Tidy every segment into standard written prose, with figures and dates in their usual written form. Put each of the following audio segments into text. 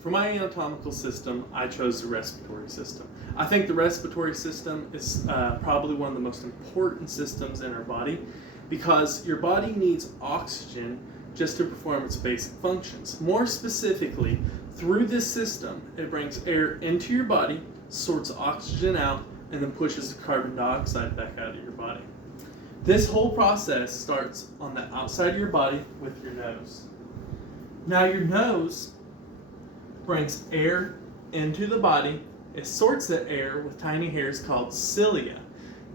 For my anatomical system, I chose the respiratory system. I think the respiratory system is probably one of the most important systems in our body because your body needs oxygen just to perform its basic functions. More specifically, through this system, it brings air into your body, sorts oxygen out, and then pushes the carbon dioxide back out of your body. This whole process starts on the outside of your body with your nose. Now your nose brings air into the body. It sorts the air with tiny hairs called cilia.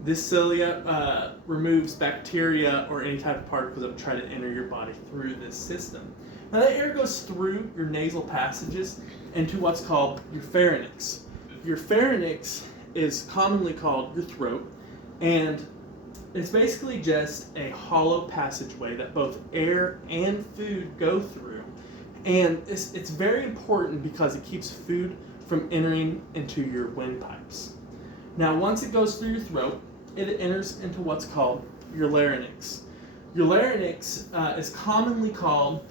This cilia removes bacteria or any type of particles that would try to enter your body through this system. Now that air goes through your nasal passages into what's called your pharynx. Your pharynx is commonly called your throat, and it's basically just a hollow passageway that both air and food go through. And it's very important because it keeps food from entering into your windpipes. Now, once it goes through your throat, it enters into what's called your larynx. Your larynx is commonly called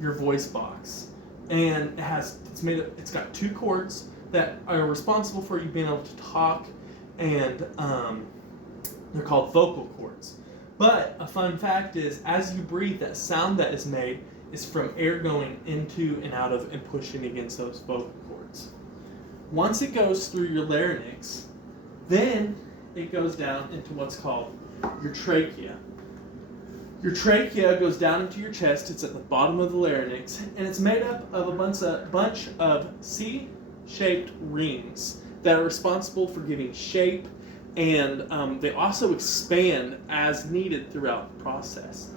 your voice box, and it's got two cords that are responsible for you being able to talk, and they're called vocal cords. But a fun fact is, as you breathe, that sound that is made is from air going into and out of and pushing against those vocal cords. Once it goes through your larynx, then it goes down into what's called your trachea. Your trachea goes down into your chest. It's at the bottom of the larynx, and it's made up of a bunch of C-shaped rings that are responsible for giving shape, and they also expand as needed throughout the process.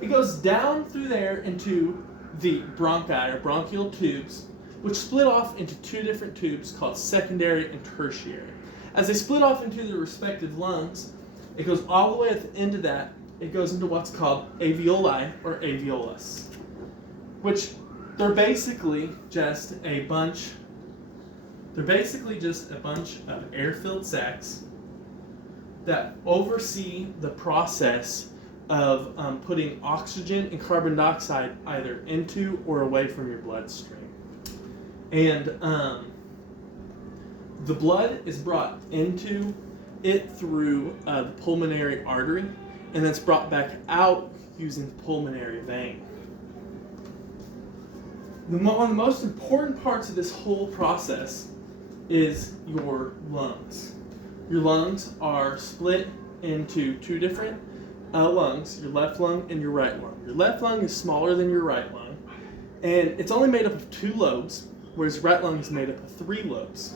It goes down through there into the bronchi, or bronchial tubes, which split off into two different tubes called secondary and tertiary. As they split off into their respective lungs, it goes all the way at the end of that. It goes into what's called alveoli or alveolus, which they're basically just a bunch of air-filled sacs that oversee the process of putting oxygen and carbon dioxide either into or away from your bloodstream. And the blood is brought into it through the pulmonary artery, and then it's brought back out using the pulmonary vein. One of the most important parts of this whole process is your lungs. Your lungs are split into two different lungs, your left lung and your right lung. Your left lung is smaller than your right lung, and it's only made up of 2 lobes, whereas your right lung is made up of 3 lobes.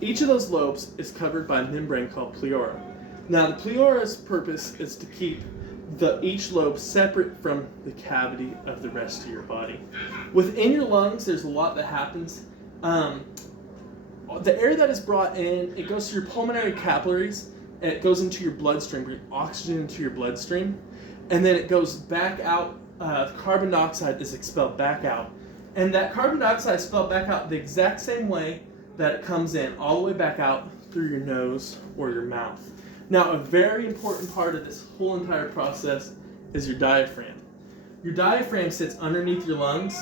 Each of those lobes is covered by a membrane called pleura. Now, the pleura's purpose is to keep each lobe separate from the cavity of the rest of your body. Within your lungs, there's a lot that happens. The air that is brought in, it goes through your pulmonary capillaries, and it goes into your bloodstream, bringing oxygen into your bloodstream, and then it goes back out. Carbon dioxide is expelled back out, and that carbon dioxide is expelled back out the exact same way that it comes in, all the way back out through your nose or your mouth. Now, a very important part of this whole entire process is your diaphragm. Your diaphragm sits underneath your lungs,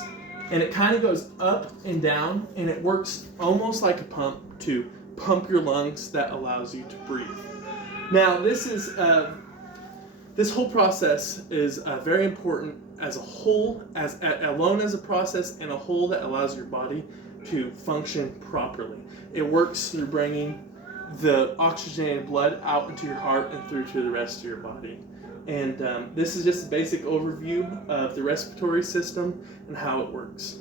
and it kind of goes up and down, and it works almost like a pump to pump your lungs that allows you to breathe. Now, this whole process is very important as a whole, alone as a process, and a whole that allows your body to function properly. It works through bringing the oxygenated blood out into your heart and through to the rest of your body. And this is just a basic overview of the respiratory system and how it works.